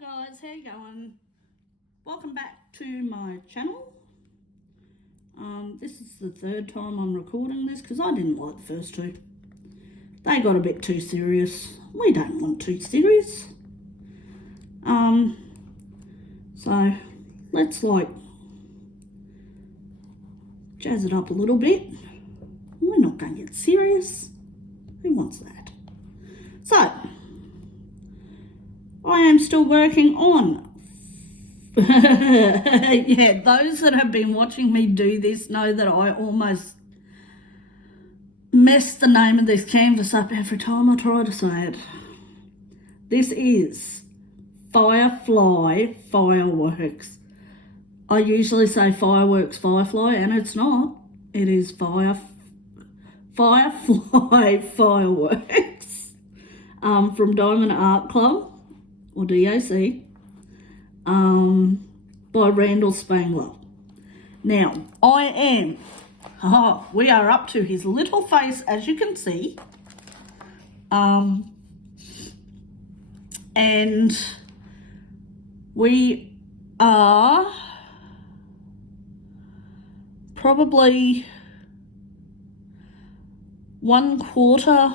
guys, how you going? Welcome back to my channel. This is the third time I'm recording this because I didn't like the first two. They got a bit too serious. We don't want too serious. So let's jazz it up a little bit. We're not going to get serious. Who wants that? So I am still working on yeah, those that have been watching me do this know that I almost mess the name of this canvas up every time I try to say it. This is Firefly Fireworks. I usually say Fireworks Firefly, and it's not. It is Firefly Fireworks from Diamond Art Club, or DAC, by Randal Spangler. Now, we are up to his little face, as you can see. And we are probably 1/4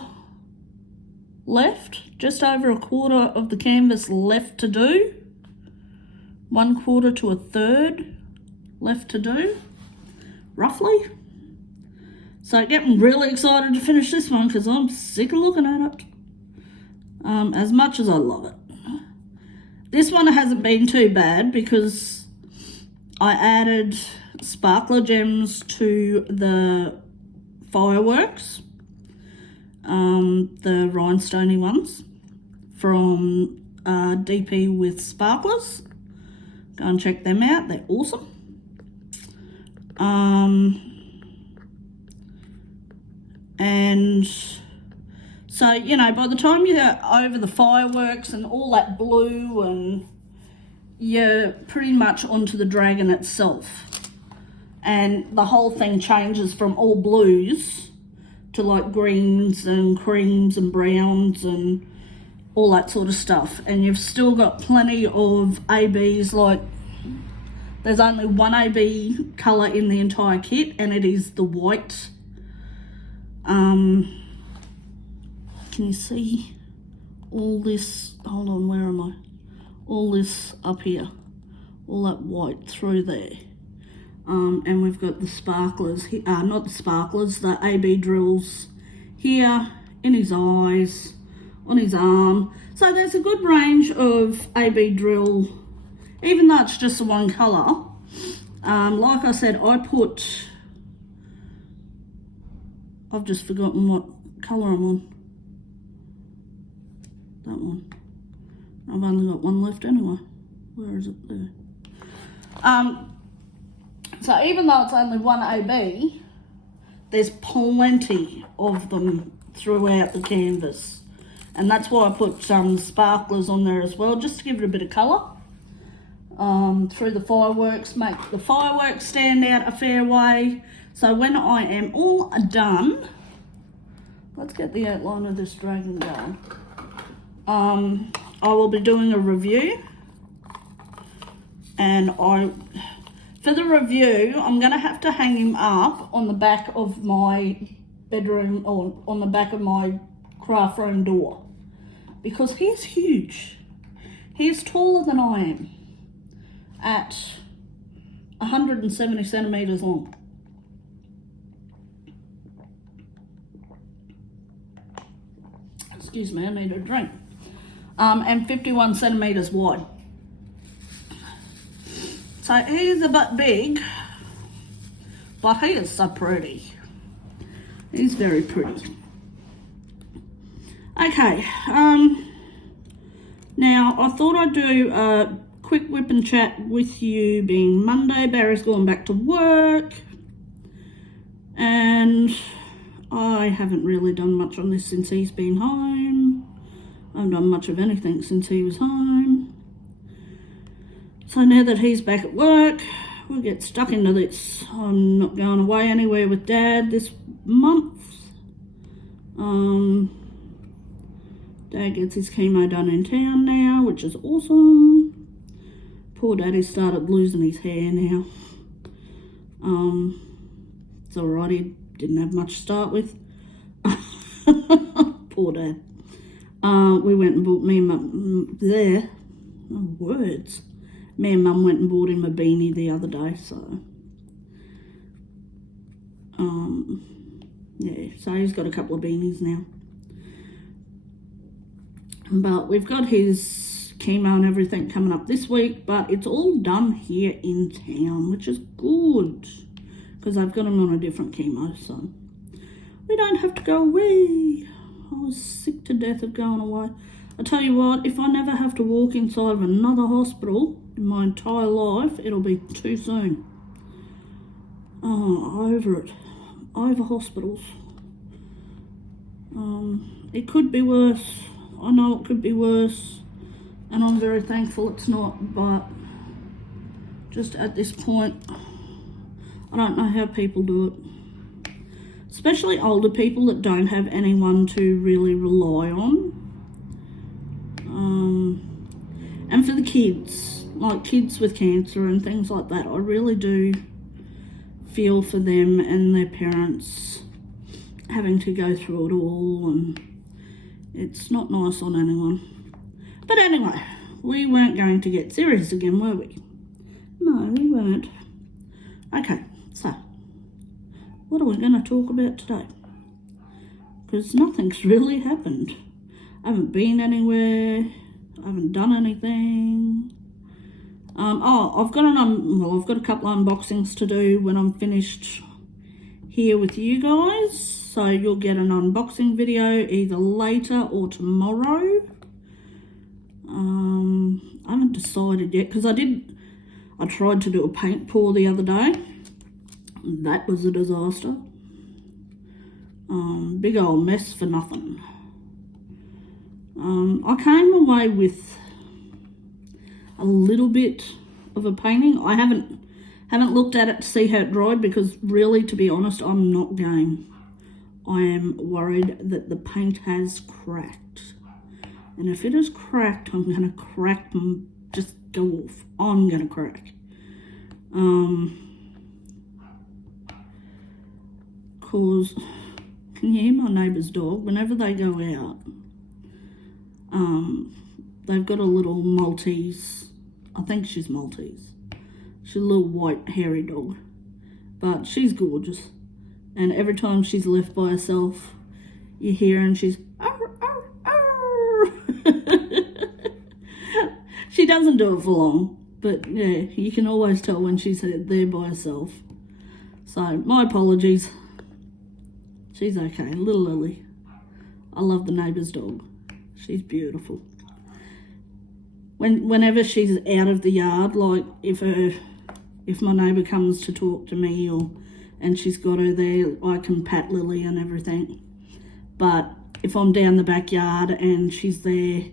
left, just over 1/4 of the canvas left to do. 1/4 to 1/3 left to do, roughly. So getting really excited to finish this one because I'm sick of looking at it. As much as I love it. This one hasn't been too bad because I added sparkler gems to the fireworks, the rhinestoney ones from DP with Sparklers. Go and check them out, they're awesome. And so, you know, by the time you're over the fireworks and all that blue, and you're pretty much onto the dragon itself. And the whole thing changes from all blues to like greens and creams and browns and all that sort of stuff. And you've still got plenty of ABs, like there's only one AB colour in the entire kit, and it is the white. Can you see all this? Hold on, where am I? All this up here, all that white through there. And we've got the sparklers, not the sparklers, the AB drills here, in his eyes, on his arm. So there's a good range of AB drill, even though it's just the one colour. Like I said, I've just forgotten what colour I'm on. That one. I've only got one left anyway. Where is it? There. So even though it's only one AB, there's plenty of them throughout the canvas. And that's why I put some sparklers on there as well, just to give it a bit of colour. Through the fireworks, make the fireworks stand out a fair way. So when I am all done, let's get the outline of this dragon going. I will be doing a review, and for the review, I'm going to have to hang him up on the back of my bedroom, or on the back of my craft room door, because he's huge. He's taller than I am, at 170 centimetres long. Excuse me, I need a drink. And 51 centimetres wide. So he is a bit big, but he is so pretty. He's very pretty. Okay, now I thought I'd do a quick whip and chat with you, being Monday. Barry's gone back to work, and I haven't really done much on this since he's been home. I haven't done much of anything since he was home. So now that he's back at work, we'll get stuck into this. I'm not going away anywhere with Dad this month. Dad gets his chemo done in town now, which is awesome. Poor Daddy started losing his hair now. It's alright, he didn't have much to start with. Poor Dad. We went and bought me and Mum there. Oh, words. Me and Mum went and bought him a beanie the other day, so yeah, so he's got a couple of beanies now. But we've got his chemo and everything coming up this week, but it's all done here in town, which is good because I've got him on a different chemo, so we don't have to go away. I was sick to death of going away. I tell you what, if I never have to walk inside of another hospital in my entire life, it'll be too soon. Oh, over it. Over hospitals. It could be worse. I know it could be worse, and I'm very thankful it's not, but just at this point, I don't know how people do it. Especially older people that don't have anyone to really rely on. And for the kids, like kids with cancer and things like that, I really do feel for them and their parents having to go through it all, and it's not nice on anyone. But anyway, we weren't going to get serious again, were we? No, we weren't. Okay, so what are we going to talk about today? Because nothing's really happened. I haven't been anywhere. I haven't done anything. I've got I've got a couple of unboxings to do when I'm finished here with you guys. So you'll get an unboxing video either later or tomorrow. I haven't decided yet because I tried to do a paint pour the other day. That was a disaster. Big old mess for nothing. I came away with a little bit of a painting. I haven't looked at it to see how it dried because really, to be honest, I'm not game. I am worried that the paint has cracked. And if it is cracked, I'm going to crack and just go off. I'm going to crack. Cause, can you hear my neighbour's dog? Whenever they go out, they've got a little Maltese. I think she's Maltese. She's a little white hairy dog, but she's gorgeous. And every time she's left by herself, you hear her and she's arr, arr, arr. She doesn't do it for long, but yeah, you can always tell when she's there by herself. So my apologies. She's okay, little Lily. I love the neighbour's dog. She's beautiful. Whenever she's out of the yard, like if my neighbour comes to talk to me and she's got her there, I can pat Lily and everything. But if I'm down the backyard and she's there,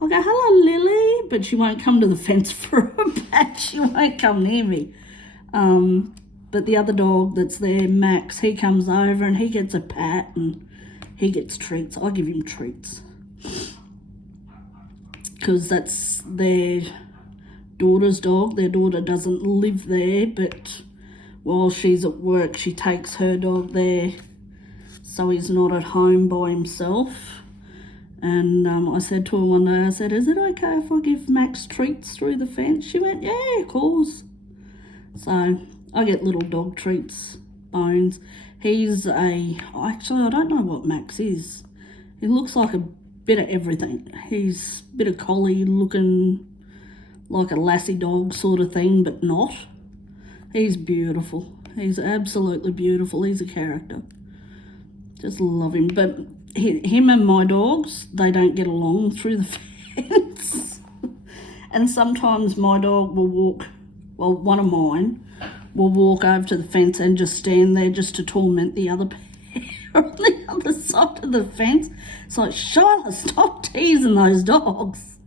I'll go, hello, Lily, but she won't come to the fence for a pat. She won't come near me. But the other dog that's there, Max, he comes over and he gets a pat and he gets treats. I give him treats because that's their daughter's dog. Their daughter doesn't live there, but while she's at work, she takes her dog there so he's not at home by himself. And I said to her one day, I said, is it okay if I give Max treats through the fence? She went, yeah, of course. So I get little dog treats, Bones. He's actually, I don't know what Max is. He looks like a bit of everything. He's a bit of collie looking like a lassie dog sort of thing, but not. He's beautiful. He's absolutely beautiful. He's a character. Just love him. But him and my dogs, they don't get along through the fence. And sometimes my dog will walk, well, one of mine will walk over to the fence and just stand there just to torment the other pair on the other side of the fence. It's like, Shyla, stop teasing those dogs.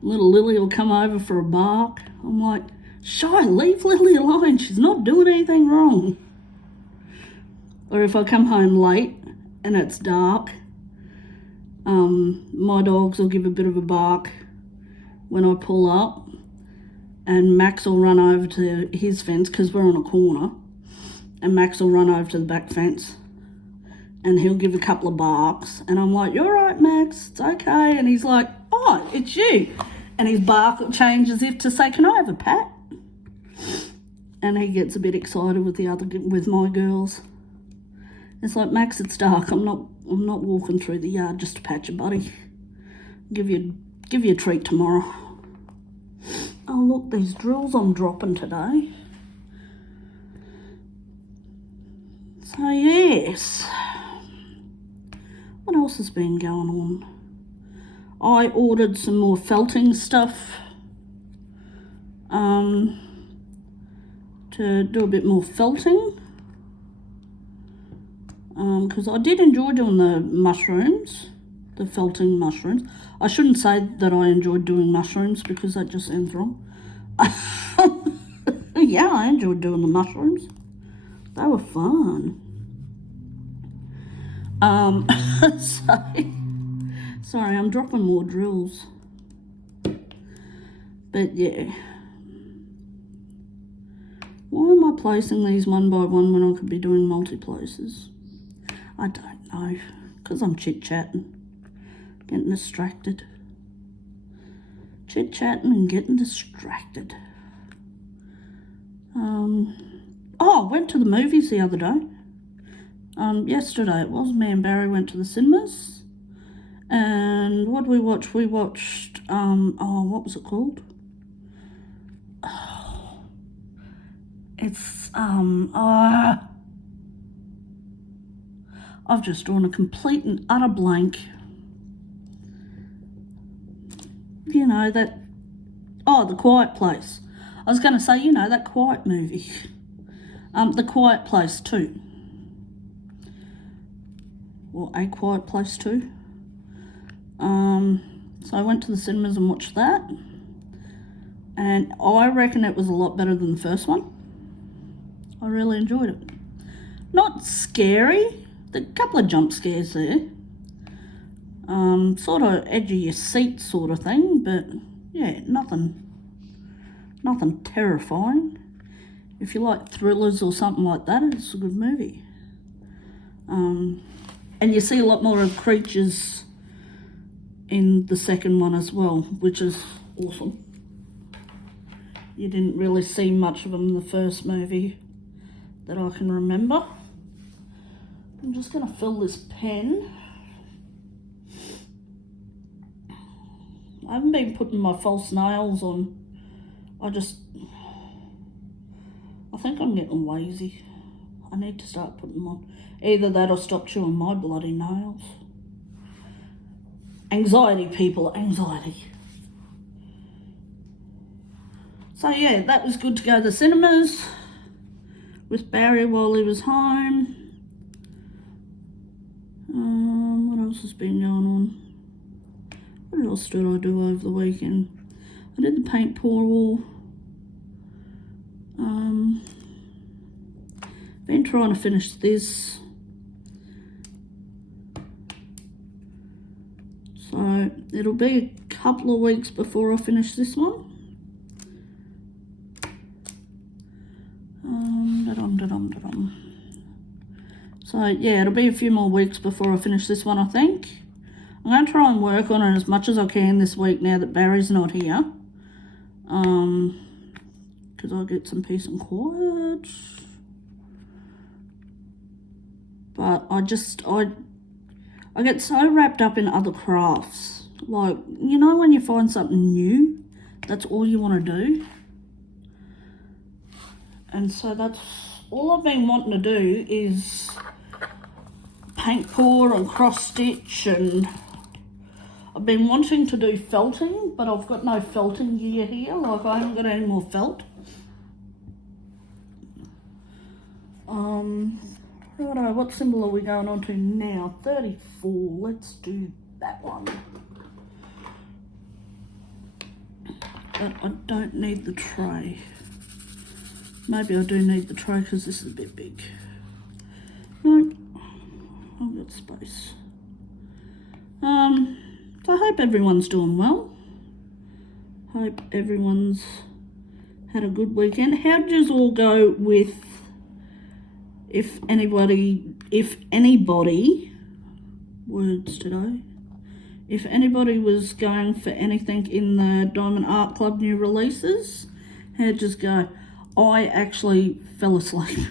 Little Lily will come over for a bark. I'm like, Shy, leave Lily alone. She's not doing anything wrong. Or if I come home late and it's dark My dogs will give a bit of a bark when I pull up, and Max will run over to his fence because we're on a corner, and Max will run over to the back fence and he'll give a couple of barks, and I'm like, "You're right, Max, it's okay." And he's like, "Oh, it's you." And his bark will change as if to say, "Can I have a pat?" And he gets a bit excited with my girls. It's like, "Max, it's dark. I'm not walking through the yard just to pat you, buddy. Give you a treat tomorrow." Oh, look, these drills I'm dropping today. So yes, what else has been going on? I ordered some more felting stuff to do a bit more felting, because I did enjoy doing the mushrooms, the felting mushrooms. I shouldn't say that I enjoyed doing mushrooms because that just sounds wrong. Yeah, I enjoyed doing the mushrooms. They were fun. Sorry, I'm dropping more drills. But yeah. Why am I placing these one by one when I could be doing multi-places? I don't know. Because I'm chit-chatting. Getting distracted. Chit-chatting and getting distracted. I went to the movies the other day. Yesterday it was. Me and Barry went to the cinemas. And what did we watch? We watched, what was it called? Oh, it's, I've just drawn a complete and utter blank. You know, that, The Quiet Place. I was going to say, that Quiet movie. The Quiet Place 2. Or A Quiet Place 2. So I went to the cinemas and watched that, and I reckon it was a lot better than the first one. I really enjoyed it. Not scary, a couple of jump scares there, sort of edge of your seat sort of thing, but yeah, nothing terrifying. If you like thrillers or something like that, it's a good movie. And you see a lot more of creatures in the second one as well, which is awesome. You didn't really see much of them in the first movie that I can remember. I'm just going to fill this pen. I haven't been putting my false nails on. I think I'm getting lazy. I need to start putting them on. Either that or stop chewing my bloody nails. Anxiety, people, anxiety. So yeah, that was good to go to the cinemas with Barry while he was home. What else has been going on? What else did I do over the weekend? I did the paint pour wall. Been trying to finish this. So it'll be a couple of weeks before I finish this one. So yeah, it'll be a few more weeks before I finish this one, I think. I'm going to try and work on it as much as I can this week now that Barry's not here. Because I'll get some peace and quiet. But I get so wrapped up in other crafts. Like, when you find something new, that's all you want to do. And so that's all I've been wanting to do is paint pour and cross stitch, and I've been wanting to do felting, but I've got no felting gear here. Like, I haven't got any more felt. Righto, what symbol are we going on to now? 34. Let's do that one. But I don't need the tray. Maybe I do need the tray because this is a bit big. No, I've got space. hope everyone's doing well. Hope everyone's had a good weekend. How did you all go with, if anybody, words today, if anybody was going for anything in the Diamond Art Club new releases? How'd you go? I actually fell asleep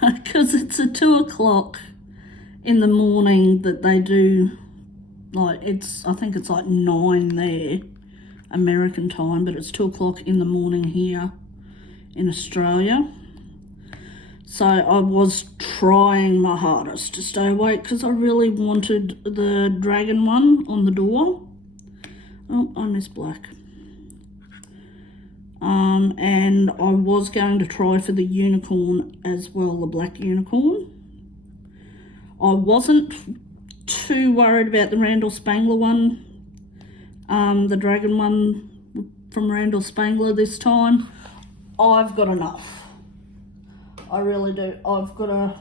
because it's at 2 o'clock in the morning that they do, like, I think it's like 9 there, American time, but it's 2 o'clock in the morning here in Australia. So I was trying my hardest to stay awake because I really wanted the dragon one on the door. Oh, I miss black. And I was going to try for the unicorn as well, the black unicorn. I wasn't too worried about the Randal Spangler one, the dragon one from Randal Spangler this time. I've got enough. I really do. I've got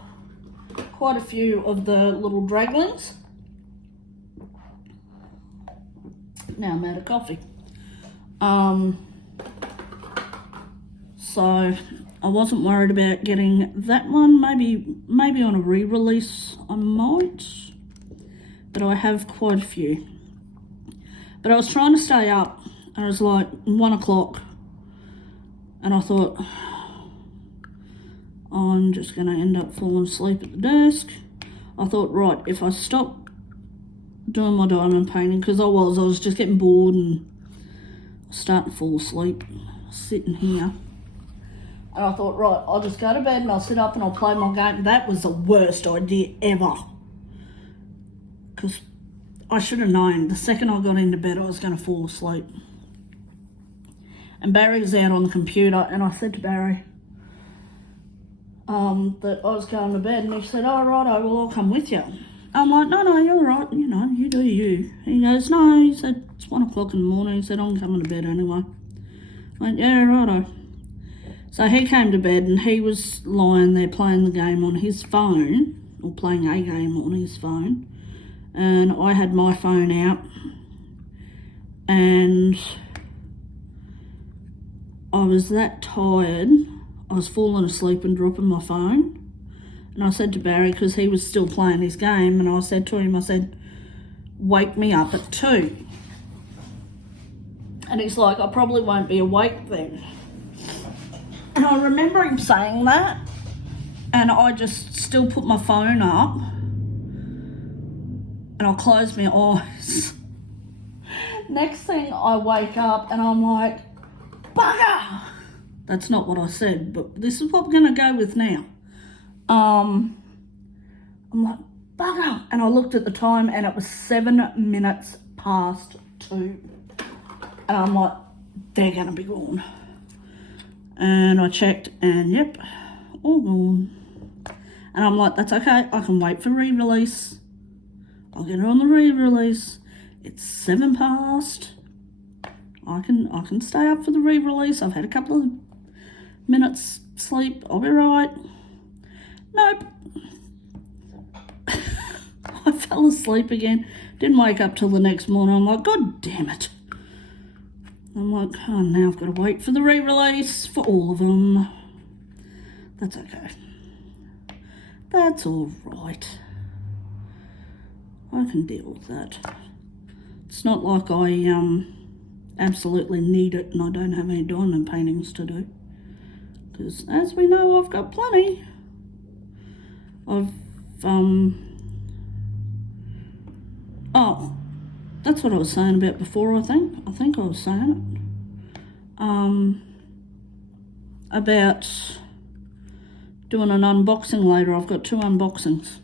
quite a few of the little draglings. Now I'm out of coffee. So I wasn't worried about getting that one. Maybe on a re-release I might, but I have quite a few. But I was trying to stay up, and it was like 1 o'clock, and I thought, I'm just going to end up falling asleep at the desk. I thought, right, if I stop doing my diamond painting, because I was just getting bored and starting to fall asleep sitting here. And I thought, right, I'll just go to bed and I'll sit up and I'll play my game. That was the worst idea ever. Because I should have known. The second I got into bed, I was going to fall asleep. And Barry was out on the computer, and I said to Barry that I was going to bed, and he said, oh, right, well, I'll come with you. I'm like, no, you're all right, you do you. He goes, no, he said, it's 1 o'clock in the morning. He said, I'm coming to bed anyway. I went, yeah, righto. So he came to bed, and he was lying there playing the game on his phone, or playing a game on his phone, and I had my phone out, and I was that tired, I was falling asleep and dropping my phone. And I said to Barry, because he was still playing his game, and I said to him, I said, wake me up at 2. And he's like, I probably won't be awake then. And I remember him saying that, and I just still put my phone up, and I closed my eyes. Next thing I wake up and I'm like, bugger! That's not what I said, but this is what we're going to go with now. I'm like, bugger! And I looked at the time, and it was 7 minutes past 2. And I'm like, they're going to be gone. And I checked, and yep, all gone. And I'm like, that's okay, I can wait for re-release. I'll get it on the re-release. It's 7 past. I can stay up for the re-release. I've had a couple of minutes sleep. I'll be right. Nope. I fell asleep again. Didn't wake up till the next morning. I'm like, God damn it. I'm like, oh, now I've got to wait for the re-release for all of them. That's okay. That's all right. I can deal with that. It's not like I absolutely need it and I don't have any diamond paintings to do. Because as we know, I've got plenty. Oh, that's what I was saying about before, I think. I think I was saying it. About doing an unboxing later. I've got 2 unboxings.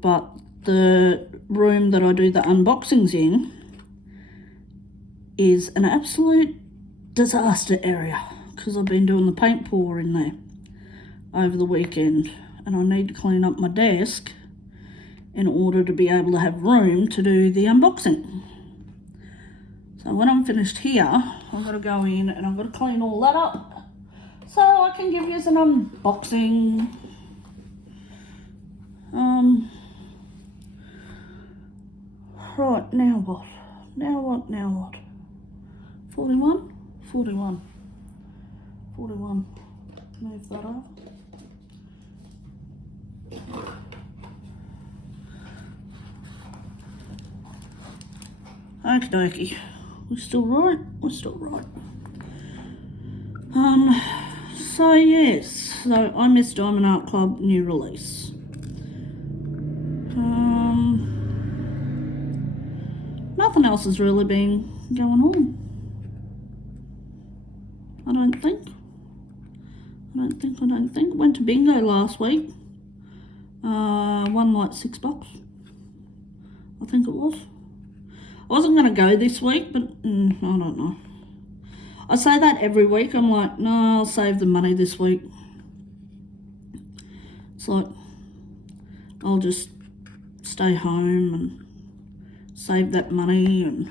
But the room that I do the unboxings in is an absolute disaster area because I've been doing the paint pour in there over the weekend, and I need to clean up my desk in order to be able to have room to do the unboxing. So when I'm finished here, I've got to go in and I've got to clean all that up so I can give you an unboxing. Right, now what? Now what? Now what? 41? 41. 41. Move that up. Okie dokie. We're still right? We're still right. So yes, so I Miss Diamond Art Club new release. Nothing else has really been going on. I don't think. Went to bingo last week. Won like $6. I think it was. I wasn't going to go this week, but I don't know. I say that every week. I'm like, no, I'll save the money this week. It's like, I'll just stay home and save that money, and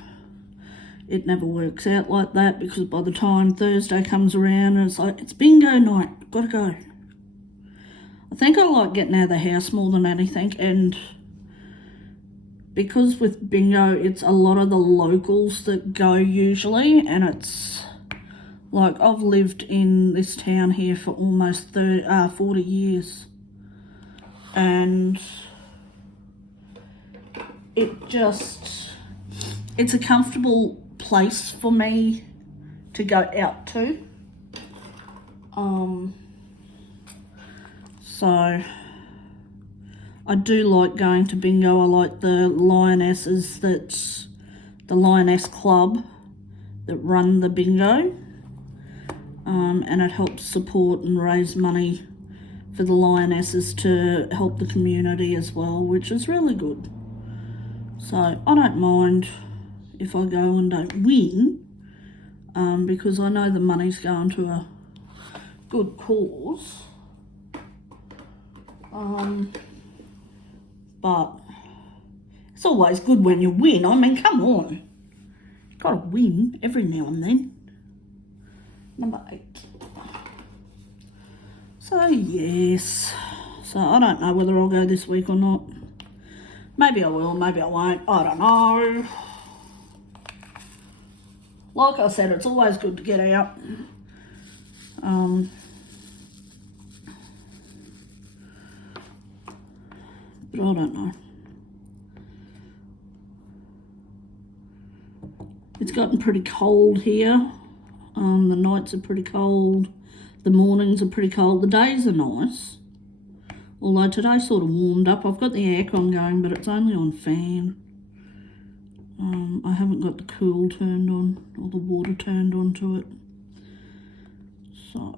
it never works out like that, because by the time Thursday comes around, it's like, it's bingo night, gotta go. I think I like getting out of the house more than anything, and because with bingo, it's a lot of the locals that go usually, and it's like, I've lived in this town here for almost 40 years, and it's a comfortable place for me to go out to. So I do like going to bingo. I like the lionesses, the lioness club that run the bingo, and it helps support and raise money for the lionesses to help the community as well, which is really good. So I don't mind if I go and don't win, because I know the money's going to a good cause. But it's always good when you win. I mean, come on. You've got to win every now and then. Number 8. So, yes. So, I don't know whether I'll go this week or not. Maybe I will, maybe I won't. I don't know. Like I said, it's always good to get out. But I don't know. It's gotten pretty cold here. The nights are pretty cold. The mornings are pretty cold. The days are nice. Although today sort of warmed up. I've got the aircon going, but it's only on fan. I haven't got the cool turned on, or the water turned on to it. So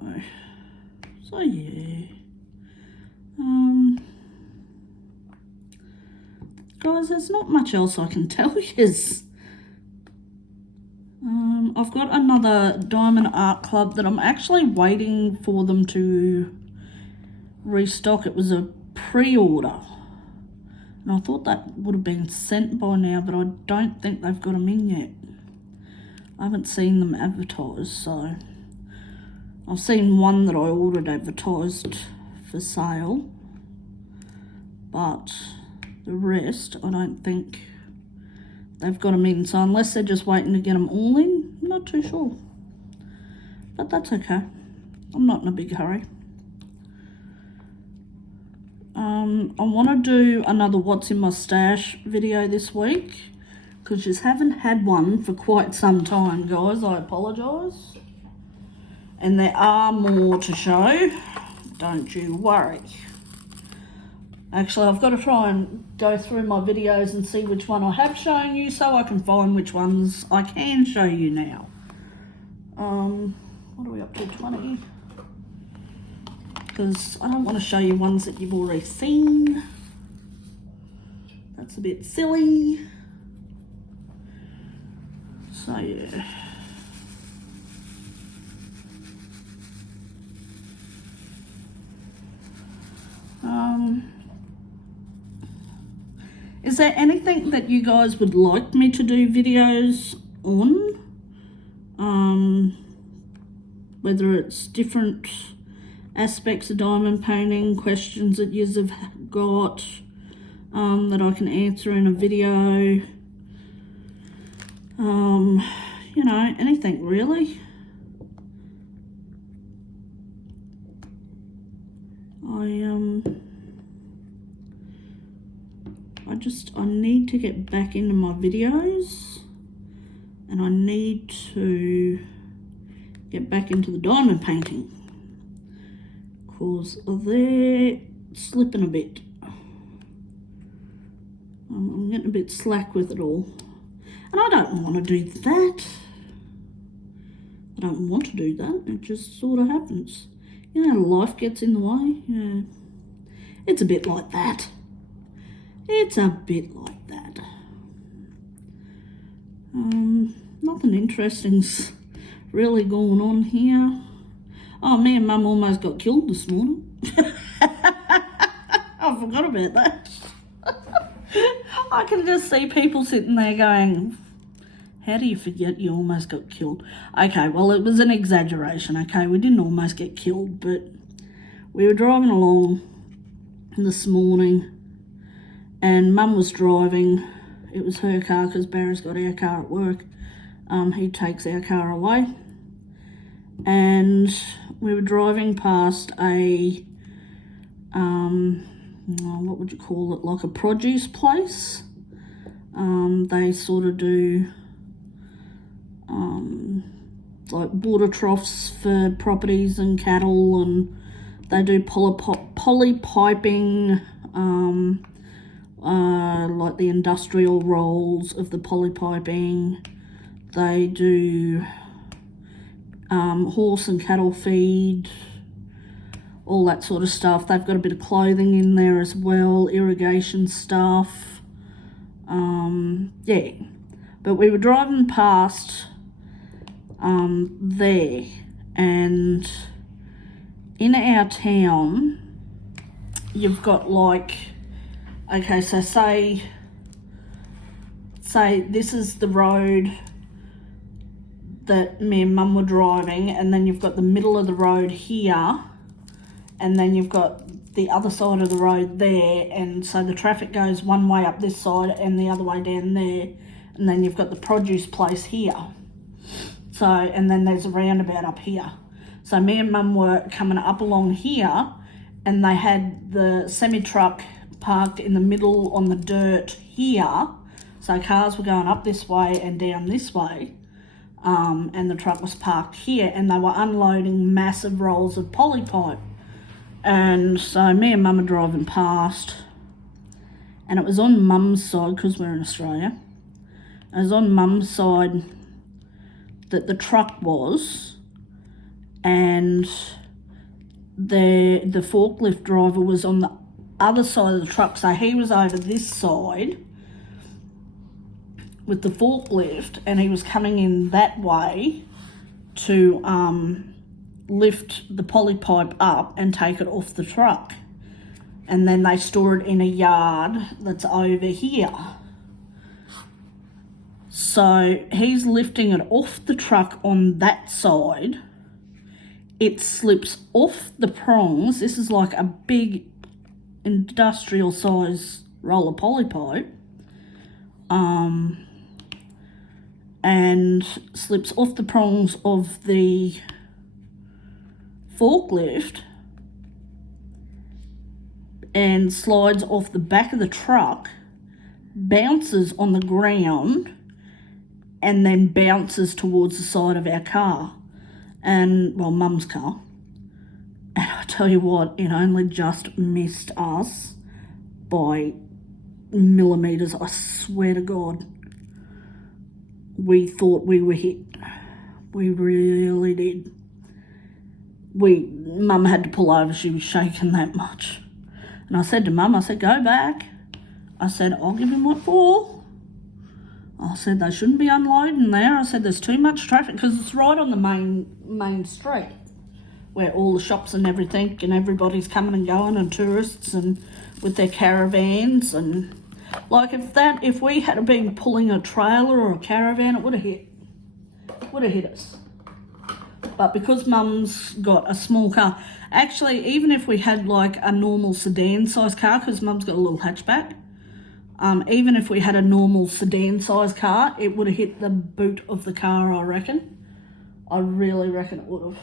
yeah. Guys, there's not much else I can tell you. I've got another Diamond Art Club that I'm actually waiting for them to restock. It was a pre-order, and I thought that would have been sent by now, but I don't think they've got them in yet. I haven't seen them advertised, so I've seen one that I ordered advertised for sale, but the rest I don't think they've got them in. So unless they're just waiting to get them all in, I'm not too sure, but that's okay. I'm not in a big hurry. I want to do another What's in My Stash video this week, because you haven't had one for quite some time, guys. I apologise. And there are more to show. Don't you worry. Actually, I've got to try and go through my videos and see which one I have shown you, so I can find which ones I can show you now. What are we up to, 20? Because I don't want to show you ones that you've already seen. That's a bit silly. So yeah. Is there anything that you guys would like me to do videos on? Whether it's different aspects of diamond painting, questions that you have got that I can answer in a video. You know, anything really. I need to get back into my videos, and I need to get back into the diamond painting, because they're slipping a bit. I'm getting a bit slack with it all, and I don't want to do that. I don't want to do that. It just sort of happens. You know, life gets in the way. Yeah, it's a bit like that. It's a bit like that. Nothing interesting's really going on here. Oh, me and Mum almost got killed this morning. I forgot about that. I can just see people sitting there going, how do you forget you almost got killed? Okay, well, it was an exaggeration, okay? We didn't almost get killed, but we were driving along this morning, and Mum was driving. It was her car because Barry's got our car at work. He takes our car away. And we were driving past a, what would you call it, like a produce place. They sort of do like water troughs for properties and cattle, and they do poly piping, like the industrial rolls of the poly piping. They do horse and cattle feed, all that sort of stuff. They've got a bit of clothing in there as well, irrigation stuff. Yeah, but we were driving past there, and in our town you've got like, okay, so say this is the road that me and Mum were driving, and then you've got the middle of the road here, and then you've got the other side of the road there, and so the traffic goes one way up this side and the other way down there, and then you've got the produce place here. So, and then there's a roundabout up here. So me and Mum were coming up along here, and they had the semi-truck parked in the middle on the dirt here. So cars were going up this way and down this way. And the truck was parked here, and they were unloading massive rolls of poly pipe. And so me and Mum are driving past, and it was on Mum's side, because we're in Australia. It was on Mum's side that the truck was, and the forklift driver was on the other side of the truck, so he was over this side with the forklift, and he was coming in that way to lift the poly pipe up and take it off the truck, and then they store it in a yard that's over here. So he's lifting it off the truck on that side. It slips off the prongs. This is like a big industrial size roll of poly pipe. And slips off the prongs of the forklift and slides off the back of the truck, bounces on the ground, and then bounces towards the side of our car, and, well, Mum's car. And I tell you what, it only just missed us by millimetres, I swear to God. We thought we were hit. We really did. Mum had to pull over. She was shaking that much. And I said to Mum, I said, go back. I said, I'll give him what for. I said, they shouldn't be unloading there. I said, there's too much traffic, because it's right on the main street where all the shops and everything, and everybody's coming and going, and tourists and with their caravans. And like, if we had been pulling a trailer or a caravan, it would have hit us. But because Mum's got a small car, actually, even if we had like a normal sedan size car, because Mum's got a little hatchback, Even if we had a normal sedan size car, it would have hit the boot of the car, I reckon. I really reckon it would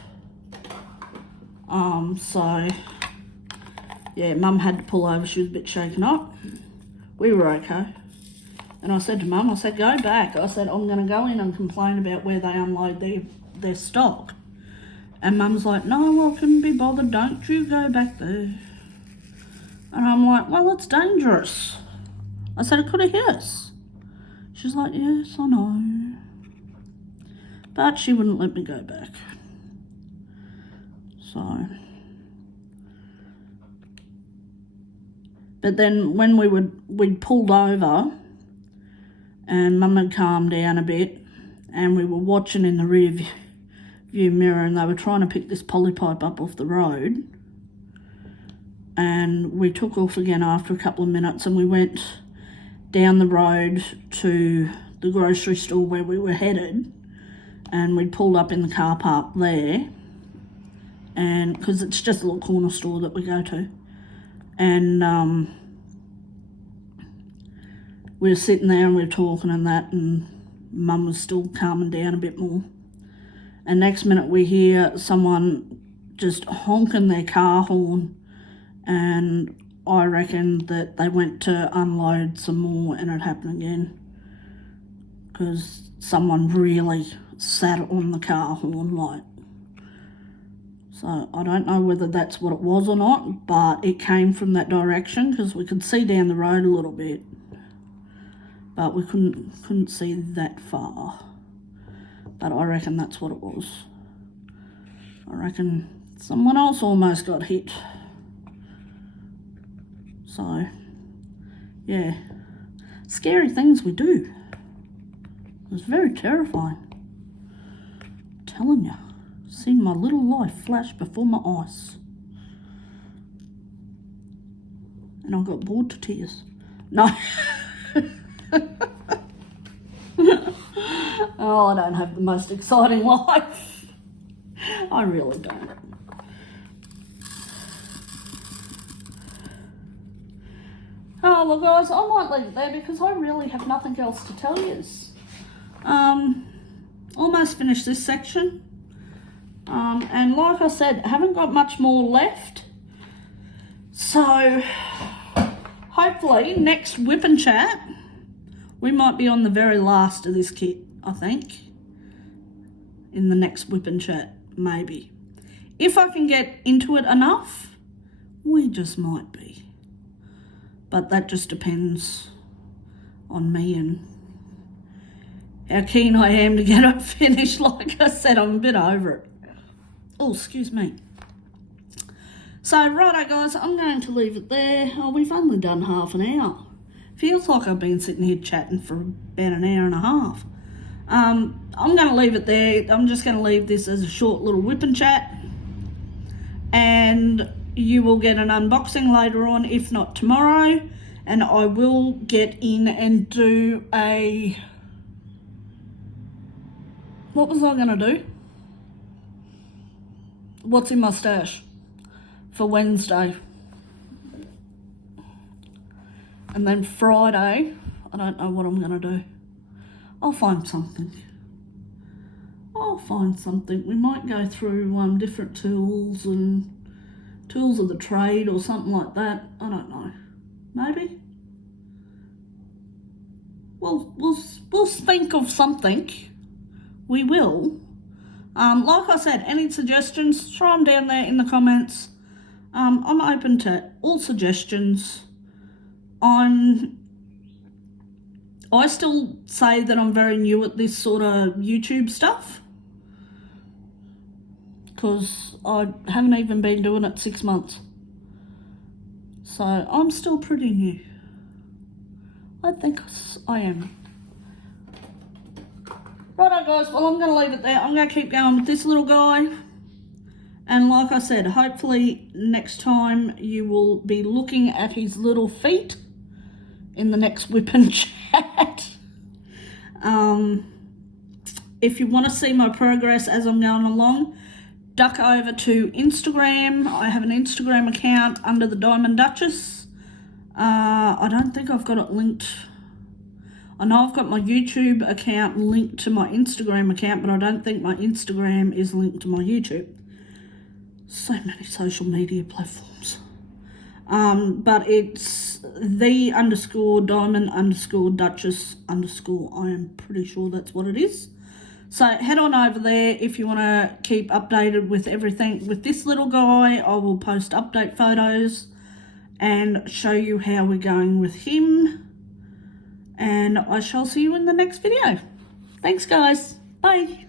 have. So yeah, Mum had to pull over. She was a bit shaken up. We were okay. And I said to Mum, I said, go back. I said, I'm going to go in and complain about where they unload their stock. And Mum's like, no, I couldn't be bothered. Don't you go back there. And I'm like, well, it's dangerous. I said, it could have hit us. She's like, yes, I know. But she wouldn't let me go back. So. But then when we'd pulled over and Mum had calmed down a bit and we were watching in the rear view mirror and they were trying to pick this polypipe up off the road, and we took off again after a couple of minutes and we went down the road to the grocery store where we were headed, and we'd pulled up in the car park there, and because it's just a little corner store that we go to, and we were sitting there and we were talking and that, and Mum was still calming down a bit more, and next minute we hear someone just honking their car horn, and I reckon that they went to unload some more and it happened again, because someone really sat on the car horn like. So I don't know whether that's what it was or not, but it came from that direction because we could see down the road a little bit, but we couldn't see that far. But I reckon that's what it was. I reckon someone else almost got hit. So, yeah, scary things we do. It was very terrifying. I'm telling you, seeing my little life flash before my eyes. And I got bored to tears. No. Oh, I don't have the most exciting life. I really don't. Oh, well, guys, I might leave it there because I really have nothing else to tell you. Almost finished this section. And like I said, haven't got much more left. So, hopefully, next Whip and Chat, we might be on the very last of this kit, I think. In the next Whip and Chat, maybe. If I can get into it enough, we just might be. But that just depends on me and how keen I am to get it finished. Like I said, I'm a bit over it. Oh, excuse me. So, righto guys, I'm going to leave it there. Oh, we've only done half an hour. Feels like I've been sitting here chatting for about an hour and a half. I'm going to leave it there. I'm just going to leave this as a short little Whip and Chat. And you will get an unboxing later on, if not tomorrow. And I will get in and do a... What was I going to do? What's in my stash for Wednesday? And then Friday, I don't know what I'm going to do. I'll find something. We might go through different tools and tools of the trade or something like that. I don't know. Maybe. We'll think of something. We will. Like I said, any suggestions, throw them down there in the comments. I'm open to all suggestions. I still say that I'm very new at this sort of YouTube stuff, because I haven't even been doing it 6 months. So I'm still pretty new. I think I am. Righto guys, well I'm going to leave it there. I'm going to keep going with this little guy. And like I said, hopefully next time you will be looking at his little feet in the next Whip and Chat. If you want to see my progress as I'm going along, duck over to Instagram. I have an Instagram account under the Diamond Duchess. I don't think I've got it linked. I know I've got my YouTube account linked to my Instagram account, but I don't think my Instagram is linked to my YouTube. So many social media platforms. But it's the_diamond_duchess_. I am pretty sure that's what it is. So head on over there if you want to keep updated with everything with this little guy. I will post update photos and show you how we're going with him. And I shall see you in the next video. Thanks, guys. Bye.